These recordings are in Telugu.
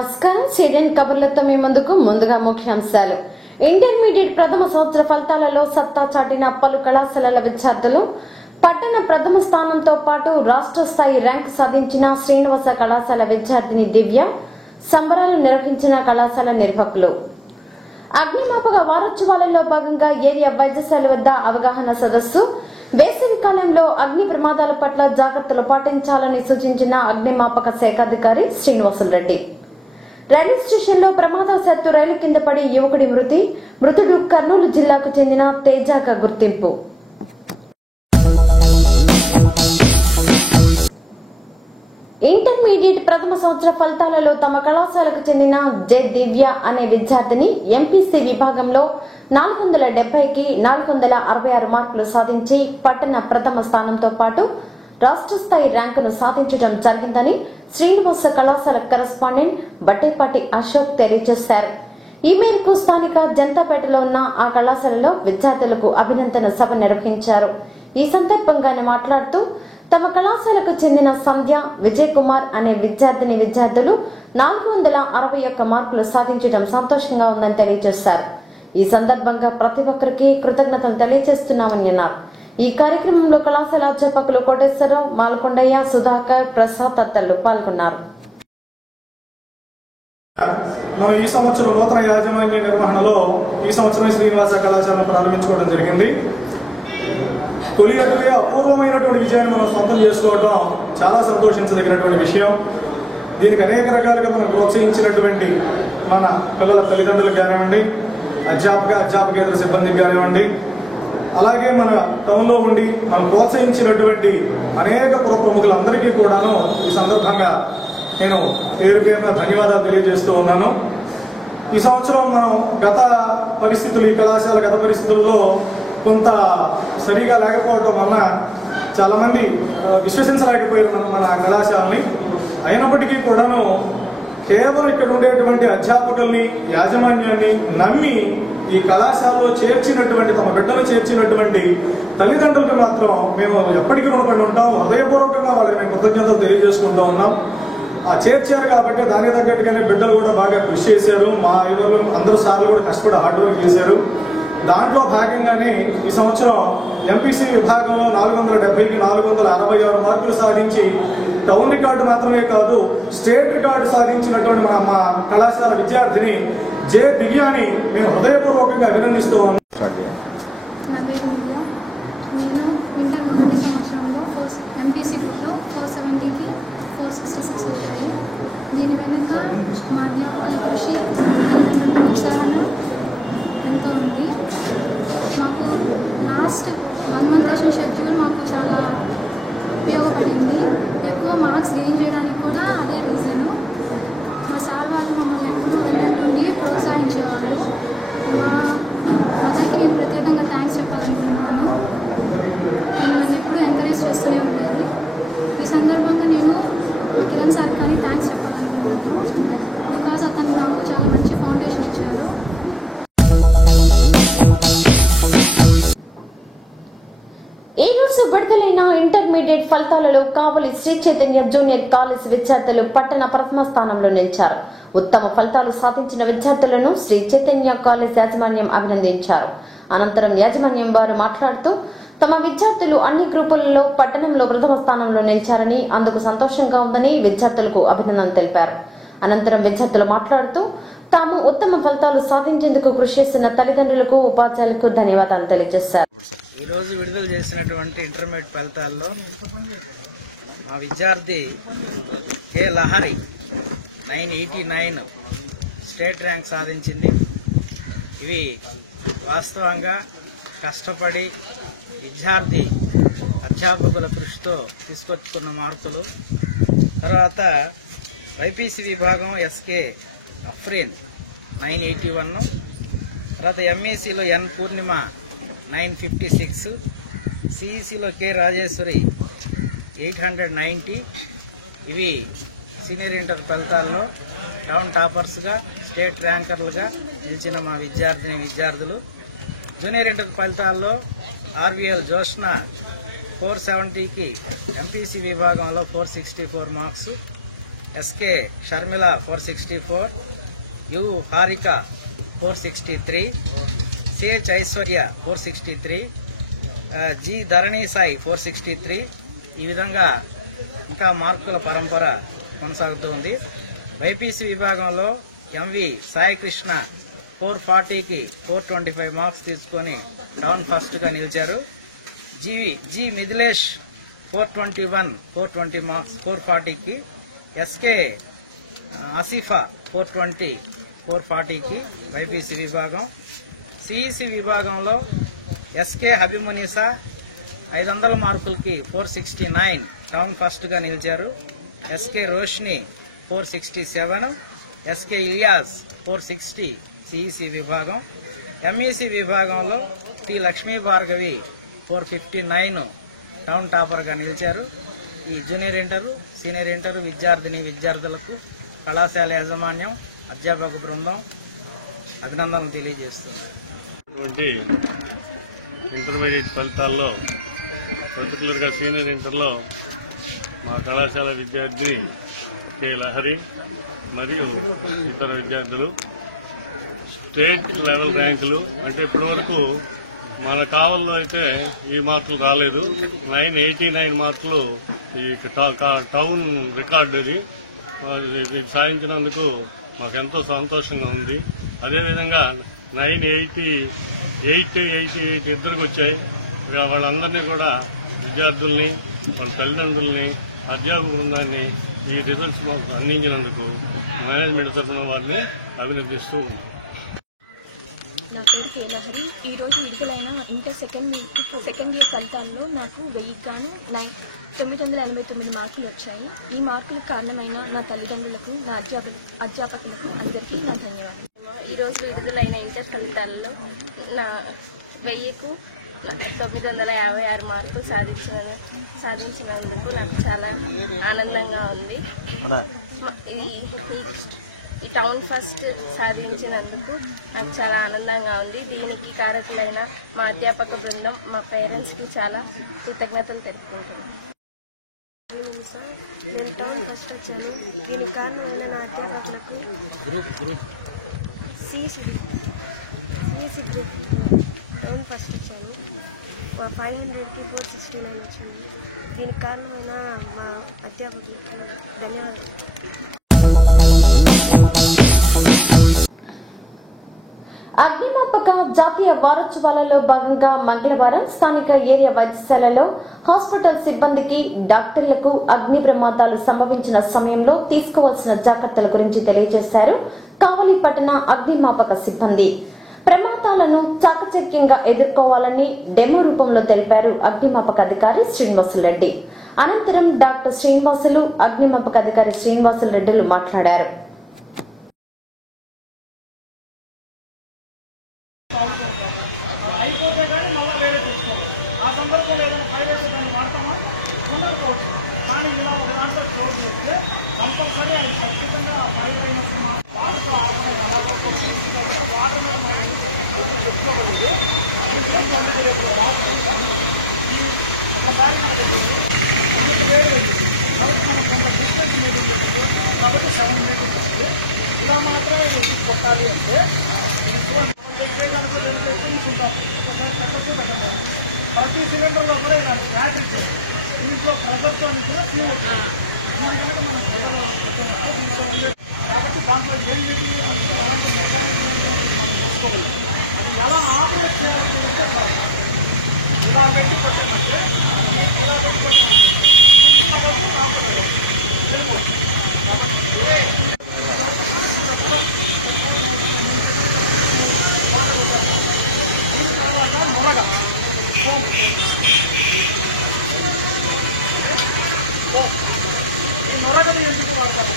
నమస్కారం. సిరియన్ కబుర్లతో మీ ముందుగా ముఖ్యాంశాలు. ఇంటర్మీడియట్ ప్రథమ సంవత్సర ఫలితాలలో సత్తా చాటిన పలు కళాశాలల విద్యార్థులు, పట్టణ ప్రథమ స్థానంతో పాటు రాష్ట్ర స్థాయి ర్యాంకు సాధించిన శ్రీనివాస కళాశాల విద్యార్థిని దివ్య సంబరాలు నిర్వహించిన కళాశాల నిర్వాహకులు. అగ్నిమాపక వారోత్సవాలలో భాగంగా ఏరియా వైద్యశాల వద్ద అవగాహన సదస్సు. వేసవి కాలంలో అగ్ని ప్రమాదాల పట్ల జాగ్రత్తలు పాటించాలని సూచించిన అగ్నిమాపక శాఖాధికారి శ్రీనివాసులరెడ్డి. రైల్వే స్టేషన్లో ప్రమాదవశాత్తు రైలు కింద పడి యువకుడి మృతుడు కర్నూలు జిల్లాకు చెందిన తేజాగా గుర్తింపు. ఇంటర్మీడియట్ ప్రథమ సంవత్సర ఫలితాలలో తమ కళాశాలకు చెందిన జె దివ్య అనే విద్యార్థిని ఎంపీసీ విభాగంలో 470కి 466 మార్కులు సాధించి పట్టణ ప్రథమ స్థానంతో పాటు రాష్ట్ర స్థాయి ర్యాంకును సాధించడం జరిగిందని శ్రీనివాస కళాశాల కరెస్పాండెంట్ బట్టేపాటి అశోక్ తెలియజేశారు. ఈ మేరకు స్థానిక జనతాపేటలో ఉన్న ఆ కళాశాలలో విద్యార్థులకు అభినందన సభ నిర్వహించారు. ఈ సందర్భంగా ఆయన మాట్లాడుతూ తమ కళాశాలకు చెందిన సంధ్య, విజయ్ కుమార్ అనే విద్యార్థులు 461 మార్కులు సాధించడం సంతోషంగా ఉందని తెలియజేశారు. ఈ సందర్భంగా ప్రతి ఒక్కరికి కృతజ్ఞతలు తెలియజేస్తున్నామని అన్నారు. ఈ కార్యక్రమంలో కళాశాల అధ్యాపకులు కోటేశ్వరరావు, మాల్కొండయ్య, సుధాకర్, ప్రసాద్ తదితరులు పాల్గొన్నారు. మనం ఈ సంవత్సరం నూతన యాజమాన్య నిర్వహణలో ఈ సంవత్సరం శ్రీనివాస కళాశాలను ప్రారంభించుకోవడం జరిగింది. తొలి అడుగుగా అపూర్వమైనటువంటి విజయాన్ని మనం సొంతం చేసుకోవడం చాలా సంతోషించదగినటువంటి విషయం. దీనికి అనేక రకాలుగా మనం ప్రోత్సహించినటువంటి మన పిల్లల తల్లిదండ్రులకు కానివ్వండి, అధ్యాపకేతర సిబ్బందికి కానివ్వండి, అలాగే మన టౌన్లో ఉండి మనం ప్రోత్సహించినటువంటి అనేక పుర ప్రముఖులందరికీ కూడాను ఈ సందర్భంగా నేను పేరు పేరున ధన్యవాదాలు తెలియజేస్తూ ఉన్నాను. ఈ సంవత్సరం మనం ఈ కళాశాల గత పరిస్థితుల్లో కొంత సరిగా లేకపోవడం వలన చాలామంది విశ్వసించలేకపోయారు మన కళాశాలని. అయినప్పటికీ కూడాను కేవలం ఇక్కడ ఉండేటువంటి అధ్యాపకుల్ని, యాజమాన్యాన్ని నమ్మి ఈ కళాశాలలో చేర్చినటువంటి, తమ బిడ్డలు చేర్చినటువంటి తల్లిదండ్రులకు మాత్రం మేము ఎప్పటికీ రుణపడి ఉంటాం. హృదయపూర్వకంగా వాళ్ళకి మేము కృతజ్ఞతలు తెలియజేసుకుంటూ ఉన్నాం. ఆ చేర్చారు కాబట్టి దానికి తగ్గట్టుగానే బిడ్డలు కూడా బాగా కృషి చేశారు. మా యువలు అందరూ సార్లు కూడా కష్టపడి హార్డ్ వర్క్ చేశారు. దాంట్లో భాగంగానే ఈ సంవత్సరం ఎంపీసీ విభాగంలో 470కి 466 మార్కులు సాధించి టౌన్ రికార్డు మాత్రమే కాదు స్టేట్ రికార్డు సాధించినటువంటి మా కళాశాల విద్యార్థిని జె దివ్యాని మేము హృదయపూర్వకంగా అభినందిస్తూ ఉన్నాం. నేను ఇంటర్ మొదటి సంవత్సరంలో ఎంపీసీ గ్రూప్లో 470కి 466 వచ్చాయి. దీని వెనుక మా అధ్యాపకుల కృషి, ప్రోత్సాహం ఎంతో ఉంది. మాకు లాస్ట్ 1 మంత్ షెడ్యూల్ మాకు చాలా ఉపయోగపడింది. ఎక్కువ మార్క్స్ గెయిన్ చేయడానికి కూడా అదే రీజను. మా సార్ వాళ్ళు మమ్మల్ని ఎప్పుడూ వెళ్ళండి ప్రోత్సహించేవాళ్ళు. మా మదర్కి నేను ప్రత్యేకంగా థ్యాంక్స్ చెప్పాలనుకుంటున్నాను. నన్ను ఎప్పుడూ ఎంకరేజ్ చేస్తూనే ఉండేది. ఈ సందర్భంగా నేను కిరణ్ సార్ కానీ థ్యాంక్స్ చెప్పాలనుకుంటున్నాను. బికాజ్ అతను నాకు చాలా మంచి ఫౌండేషన్ ఇచ్చారు. ఈ రోజు విడుదలైన ఇంటర్మీడియట్ ఫలితాలలో కావలి శ్రీ చైతన్య జూనియర్ కాలేజ్ విద్యార్థులు పట్టణ ప్రథమ స్థానంలో నిలిచారు. ఉత్తమ ఫలితాలు సాధించిన విద్యార్థులను శ్రీ చైతన్య కాలేజ్ యాజమాన్యం అభినందించారు. అనంతరం యాజమాన్యం వారు మాట్లాడుతూ తమ విద్యార్థులు అన్ని గ్రూపులలో పట్టణంలో ప్రథమ స్థానంలో నిలిచారని, అందుకు సంతోషంగా ఉందని విద్యార్థులకు అభినందనలు తెలిపారు. అనంతరం విద్యార్థులు మాట్లాడుతూ తాము ఉత్తమ ఫలితాలు సాధించేందుకు కృషి చేస్తున్న తల్లిదండ్రులకు, ఉపాధ్యాయులకు ధన్యవాదాలు తెలియజేశారు. ఈరోజు విడుదల చేసినటువంటి ఇంటర్మీడియట్ ఫలితాల్లో మా విద్యార్థి కె లహరి 989 స్టేట్ ర్యాంక్ సాధించింది. ఇవి వాస్తవంగా కష్టపడి విద్యార్థి అధ్యాపకుల కృషితో తీసుకొచ్చుకున్న మార్కులు. తర్వాత వైపీసీ విభాగం ఎస్కే అఫ్రీన్ 981, తర్వాత ఎంఈసీలో ఎన్ పూర్ణిమ 956, సిఈసీలో కె రాజేశ్వరి 890. ఇవి సీనియర్ ఇంటర్ ఫలితాల్లో టౌన్ టాపర్స్గా, స్టేట్ ర్యాంకర్లుగా నిలిచిన మా విద్యార్థులు. జూనియర్ ఇంటర్ ఫలితాల్లో ఆర్వీఎల్ జోష్న 470కి ఎంపీసీ విభాగంలో 464 marks, SK Sharmila 464, U Harika 463, CH Aishwarya 463, G Dharani Sai 463. ఈ విధంగా ఇంకా మార్కుల పరంపర కొనసాగుతూ ఉంది. వైపీసీ విభాగంలో ఎంవి సాయి కృష్ణ 440కి 425 మార్క్స్ తీసుకొని టౌన్ ఫస్ట్గా నిలిచారు. జి మిథిలేష్ 421, 420 మార్క్స్ 440కి. ఎస్కే ఆసిఫా 420, 440కి వైపీసీ విభాగం. సిఈసి విభాగంలో ఎస్కే హబీమునిసా 500 మార్కులకి 469 టౌన్ ఫస్ట్గా నిలిచారు. SK Roshni 467, SK Ilyas 460 CEC విభాగం. ఎంఈసి విభాగంలో టి లక్ష్మీ భార్గవి 459 టౌన్ టాపర్గా నిలిచారు. ఈ జూనియర్ ఇంటర్, సీనియర్ ఇంటర్ విద్యార్థులకు కళాశాల యాజమాన్యం, అధ్యాపక బృందం అభినందనలు తెలియజేస్తుంది. ఇంటర్మీడియట్ ఫలితాల్లో పర్టికులర్గా సీనియర్ ఇంటర్లో మా కళాశాల విద్యార్థి కె లహరి మరియు ఇతర విద్యార్థులు స్టేట్ లెవెల్ ర్యాంకులు, అంటే ఇప్పటి వరకు మన కావల్లో అయితే ఈ మార్కులు రాలేదు. 989 మార్కులు ఈ టౌన్ రికార్డు. ఇది సాధించినందుకు మాకు ఎంతో సంతోషంగా ఉంది. అదేవిధంగా 988 ఇద్దరికి వచ్చాయి. వాళ్ళందరినీ కూడా విద్యార్థుల్ని, వాళ్ళ తల్లిదండ్రుల్ని, అధ్యాపక బృందాన్ని ఈ రిజల్ట్స్ మాకు అందించినందుకు మేనేజ్మెంట్ తరఫున వారిని అభినందిస్తూ ఉన్నాం. నా పేరు కే లహరి. ఈరోజు విడుదలైన ఇంటర్ సెకండ్ ఇయర్ ఫలితాల్లో నాకు 1000కి గాను 989 మార్కులు వచ్చాయి. ఈ మార్కులకు కారణమైన నా తల్లిదండ్రులకు, నా అధ్యాపకులకు అందరికీ నా ధన్యవాదాలు. ఈరోజు విడుదలైన ఇంటర్ ఫలితాల్లో నా 1000కు 956 మార్కులు సాధించినందుకు నాకు చాలా ఆనందంగా ఉంది. ఈ టౌన్ ఫస్ట్ సాధించినందుకు నాకు చాలా ఆనందంగా ఉంది. దీనికి కారకులైన మా అధ్యాపక బృందం, మా పేరెంట్స్కి చాలా కృతజ్ఞతలు తెలుపుకుంటున్నాను. నేను టౌన్ ఫస్ట్ వచ్చాను. దీనికి కారణమైన నా అధ్యాపకులకు సిఈసి గ్రూప్ టౌన్ ఫస్ట్ వచ్చాను. 500కి 469 వచ్చింది. దీనికి కారణమైన మా అధ్యాపకులకు ధన్యవాదాలు. అగ్నిమాపక జాతీయ వారోత్సవాలలో భాగంగా మంగళవారం స్థానిక ఏరియా వైద్యశాలలో హాస్పిటల్ సిబ్బందికి, డాక్టర్లకు అగ్ని ప్రమాదాలు సంభవించిన సమయంలో తీసుకోవాల్సిన జాగ్రత్తల గురించి తెలియజేశారు కావలి పట్టణ అగ్నిమాపక సిబ్బంది. ప్రమాదాలను చాకచక్యంగా ఎదుర్కోవాలని డెమో రూపంలో తెలిపారు అగ్నిమాపక అధికారి శ్రీనివాసులు రెడ్డి. అనంతరం డాక్టర్ శ్రీనివాసులు, అగ్నిమాపక అధికారి శ్రీనివాసులు రెడ్డిలు మాట్లాడారు. ఇలా మాత్రమే కొట్టాలి అంటే ప్రతి సిలిండర్లో కూడా ఇలాంటి బ్యాటరీస్ దీంట్లో ప్రెజర్తో కూడా ఫ్యూల్ కాబట్టి దాంట్లో ఏం తీసుకోవాలి. అది ఎలా ఆపరేట్ చేయాలంటే ఇలా పెట్టి కొట్టామంటే ఇలా పెట్టి మునగ ఈ మునగని ఎందుకు వాడతారు?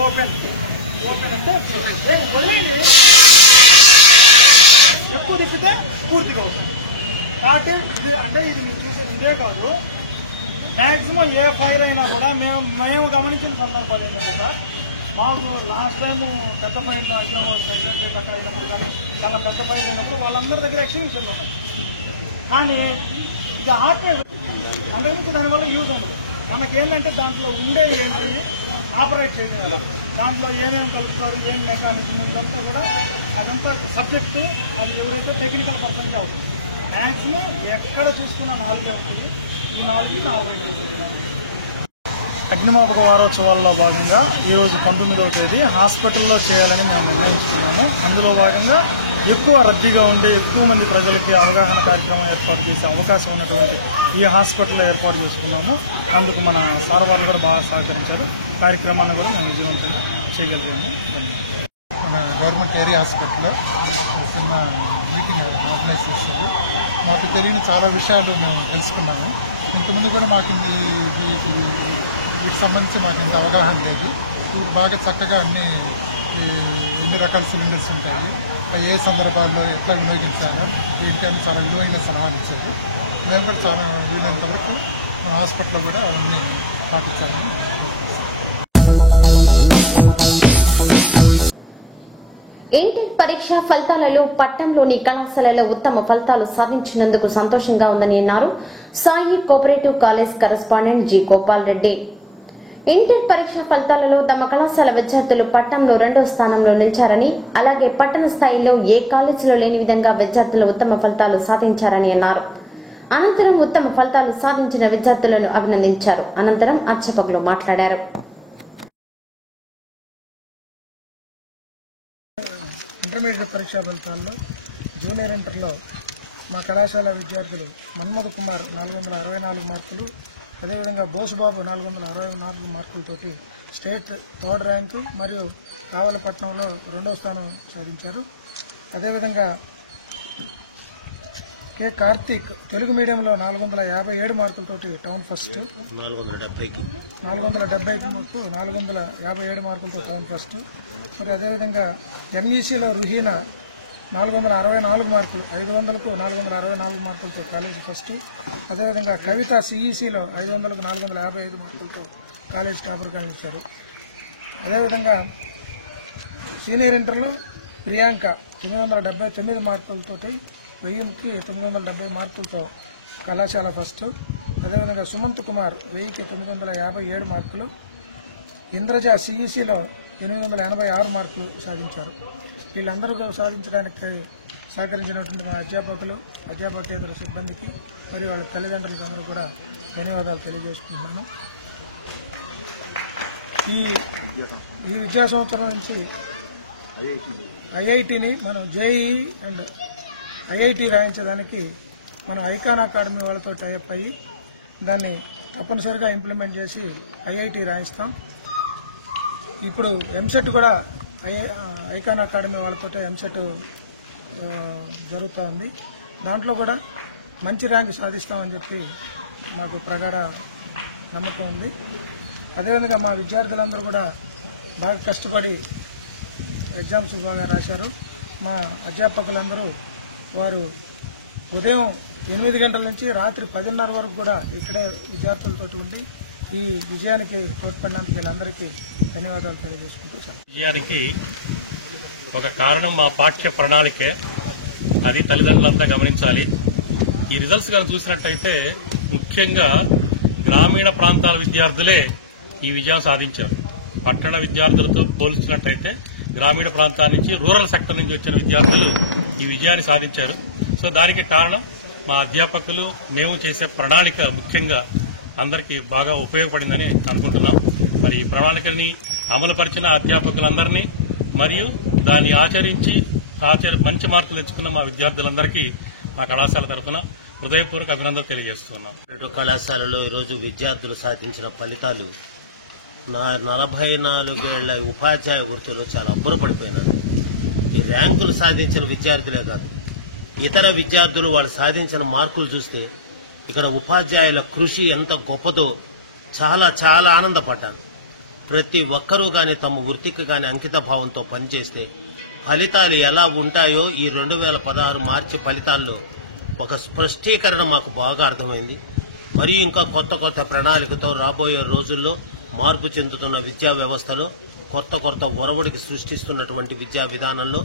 ఓపెన్ అంటే ఎక్కువ తిప్పితే పూర్తిగా అవుతుంది. కాబట్టి ఇది అంటే ఇది మీరు చూసేది ఇదే కాదు, మ్యాక్సిమం ఏ ఫైర్ అయినా కూడా మేము గమనించిన సందర్భాలు ఏంటంటే మాకు లాస్ట్ టైం పెద్ద ఫైర్ అయినప్పుడు కానీ చాలా పెద్ద ఫైర్ అయినప్పుడు వాళ్ళందరి దగ్గర ఎక్స్టెన్షన్లు ఉన్నాయి. కానీ ఇది ఆపేది అంతకుముందు దానివల్ల యూజ్ ఉండదు. మనకేంటంటే దాంట్లో ఉండే ఏంటి ఆపరేట్ చేయడం కదా, దాంట్లో ఏమేమి కలుపుతారు, ఏం మెకానిజం ఇదంతా కూడా అదంతా సబ్జెక్టు. అది ఎవరైతే టెక్నికల్ పర్సన్కి అవుతుంది. మ్యాక్సిమం ఎక్కడ చూసుకున్న 4 అవుతాయి. ఈ 4 అగ్నిమాపక వారోత్సవాల్లో భాగంగా ఈరోజు 19వ తేదీ హాస్పిటల్లో చేయాలని మేము నిర్ణయించుకున్నాము. అందులో భాగంగా ఎక్కువ రద్దీగా ఉండి ఎక్కువ మంది ప్రజలకి అవగాహన కార్యక్రమం ఏర్పాటు చేసే అవకాశం ఉన్నటువంటి ఈ హాస్పిటల్లో ఏర్పాటు చేసుకున్నాము. అందుకు మన సార్ వాళ్ళు కూడా బాగా సహకరించారు. కార్యక్రమాన్ని కూడా మేము విజయవంతంగా చేయగలిగాము. మన గవర్నమెంట్ ఏరియా హాస్పిటల్లో చిన్న మీటింగ్ ఆర్గనైజ్ చేశారు. మాకు తెలియని చాలా విషయాలు మేము తెలుసుకున్నాము. ఇంతకుముందు కూడా మాకు వీటికి సంబంధించి మాకు ఇంత అవగాహన లేదు. ఇది బాగా చక్కగా ఎన్ని రకాల సిలిండర్స్ ఉంటాయి, ఏ సందర్భాల్లో ఎట్లా వినియోగించాలో ఏంటి అని చాలా విలువైన సలహాలు ఇచ్చారు. మేము కూడా చాలా వీలైనంత వరకు హాస్పిటల్లో కూడా అవన్నీ పాటించాలని. ఇంటర్ పరీక్ష ఫలితాలలో పట్టణంలోని కళాశాలలో ఉత్తమ ఫలితాలు సాధించినందుకు సంతోషంగా ఉందని అన్నారు Sai cooperative college correspondent G Gopal Reddy. Inter పరీక్ష ఫలితాలలో తమ కళాశాల విద్యార్థులు పట్టణంలో 2వ స్థానంలో నిలిచారని, అలాగే పట్టణ స్థాయిలో ఏ కాలేజీలో లేని విధంగా విద్యార్థులు ఉత్తమ ఫలితాలు సాధించారని అన్నారు. అనంతరం ఉత్తమ ఫలితాలు సాధించిన విద్యార్థులను అభినందించారు. అనంతరం అధ్యాపకులు మాట్లాడారు. ఇంటర్మీడియట్ పరీక్షా ఫలితాల్లో జూనియర్ ఇంటర్లో మా కళాశాల విద్యార్థులు మన్మధ్ కుమార్ 464 మార్కులు, అదేవిధంగా బోసుబాబు 464 మార్కులతోటి స్టేట్ 3rd ర్యాంకు మరియు కావలపట్నంలో 2వ స్థానం సాధించారు. అదేవిధంగా కె కార్తీక్ తెలుగు మీడియంలో 457 మార్కులతోటి టౌన్ ఫస్ట్, 470 మార్కు 457 మార్కులతో టౌన్ ఫస్ట్. మరి అదేవిధంగా ఎంఈసీలో రుహీనా 464 మార్కులు, 500కు 464 మార్కులతో కాలేజీ ఫస్ట్. అదేవిధంగా కవిత సిఈసీలో 500కు 455 మార్కులతో కాలేజ్ టాపర్గా నిలిచారు. అదేవిధంగా సీనియర్ ఇంటర్లో ప్రియాంక 979 మార్కులతోటి 1000కి 970 మార్కులతో కళాశాల ఫస్ట్. అదేవిధంగా సుమంత్ కుమార్ 1000కి 957 మార్కులు, ఇంద్రజ సిఈసీలో 886 మార్కులు సాధించారు. వీళ్ళందరూ సాధించడానికి సహకరించినటువంటి మా అధ్యాపకులు, అధ్యాపకేతర సిబ్బందికి మరియు వాళ్ళ తల్లిదండ్రులకు అందరూ కూడా ధన్యవాదాలు తెలియజేసుకుంటున్నాను. ఈ విద్యా సంవత్సరం నుంచి ఐఐటిని మనం జేఈఈ అండ్ ఐఐటి రాయించడానికి మనం ఐకాన్ అకాడమీ వాళ్ళతో టైఅప్ అయ్యి దాన్ని తప్పనిసరిగా ఇంప్లిమెంట్ చేసి ఐఐటి రాయిస్తాం. ఇప్పుడు ఎంసెట్ కూడా ఐకాన్ అకాడమీ వాళ్ళతో ఎంసెట్ జరుగుతూ ఉంది. దాంట్లో కూడా మంచి ర్యాంక్ సాధిస్తామని చెప్పి మాకు ప్రగాఢ నమ్మకం ఉంది. అదేవిధంగా మా విద్యార్థులందరూ కూడా బాగా కష్టపడి ఎగ్జామ్స్ బాగా రాశారు. మా అధ్యాపకులందరూ వారు ఉదయం 8 గంటల నుంచి రాత్రి 10:30 వరకు కూడా ఇక్కడే విద్యార్థులతో ఉండి ఈ విజయానికి తోడ్పడినందుకు వీళ్ళందరికీ ధన్యవాదాలు తెలియజేసుకుంటూ సార్. విజయానికి ఒక కారణం మా పాఠ్య ప్రణాళికే. అది తల్లిదండ్రులంతా గమనించాలి. ఈ రిజల్ట్స్ కనుక చూసినట్టయితే ముఖ్యంగా గ్రామీణ ప్రాంతాల విద్యార్థులే ఈ విజయం సాధించారు. పట్టణ విద్యార్థులతో పోల్చినట్టయితే గ్రామీణ ప్రాంతాల నుంచి, రూరల్ సెక్టర్ నుంచి వచ్చిన విద్యార్థులు ఈ విజయాన్ని సాధించారు. సో దానికి కారణం మా అధ్యాపకులు, మేము చేసే ప్రణాళిక ముఖ్యంగా అందరికీ బాగా ఉపయోగపడిందని అనుకుంటున్నాం. మరి ఈ ప్రణాళికల్ని అమలుపరిచిన అధ్యాపకులందరినీ మరియు దాన్ని ఆచరించి మంచి మార్కులు తెచ్చుకున్న మా విద్యార్థులందరికీ మా కళాశాల తరఫున హృదయపూర్వక అభినందనలు తెలియజేస్తున్నాం. కళాశాలలో ఈరోజు విద్యార్థులు సాధించిన ఫలితాలు 44 ఏళ్ల ఉపాధ్యాయ వృత్తిలో చాలా అబ్బురపడిపోయినారు. ఈ ర్యాంకులు సాధించిన విద్యార్థులే కాదు, ఇతర విద్యార్థులు వాళ్ళు సాధించిన మార్కులు చూస్తే ఇక్కడ ఉపాధ్యాయుల కృషి ఎంత గొప్పదో చాలా చాలా ఆనందపడ్డాను. ప్రతి ఒక్కరూ గాని తమ వృత్తికి గాని అంకిత భావంతో పనిచేస్తే ఫలితాలు ఎలా ఉంటాయో ఈ 2016 మార్చి ఫలితాల్లో ఒక స్పష్టీకరణ మాకు బాగా అర్థమైంది. మరియు ఇంకా కొత్త ప్రణాళికతో రాబోయే రోజుల్లో మార్పు చెందుతున్న విద్యా వ్యవస్థలో కొత్త ఒరవడికి సృష్టిస్తున్నటువంటి విద్యా విధానంలో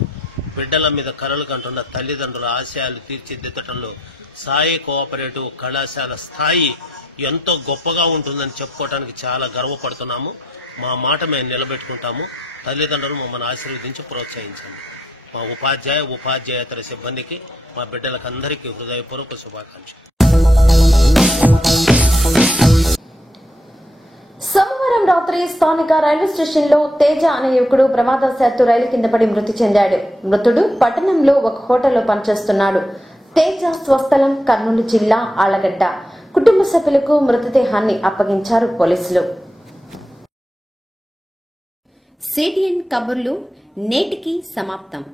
బిడ్డల మీద కలలు కంటున్న తల్లిదండ్రుల ఆశయాలు తీర్చిదిద్దటంలో సాయి కోఆపరేటివ్ కళాశాల స్థాయి ఎంతో గొప్పగా ఉంటుందని చెప్పుకోవడానికి చాలా గర్వపడుతున్నాము. మా మాట మేము నిలబెట్టుకుంటాము. తల్లిదండ్రులు మమ్మల్ని ఆశీర్వదించి ప్రోత్సహించండి. మా ఉపాధ్యాయేతర సిబ్బందికి, మా బిడ్డలకందరికీ హృదయపూర్వక శుభాకాంక్షలు. సోమవారం రాత్రి స్థానిక రైల్వే స్టేషన్ లో తేజ అనే యువకుడు ప్రమాదవశాత్తు రైలు కింద పడి మృతి చెందాడు. మృతుడు పట్టణంలో ఒక హోటల్లో పనిచేస్తున్నాడు. తేజ స్వస్థలం కర్నూలు జిల్లా ఆళ్లగడ్డ. కుటుంబ సభ్యులకు మృతదేహాన్ని అప్పగించారు పోలీసులు. సిటిఎన్ కబుర్లు నేటికి సమాప్తం.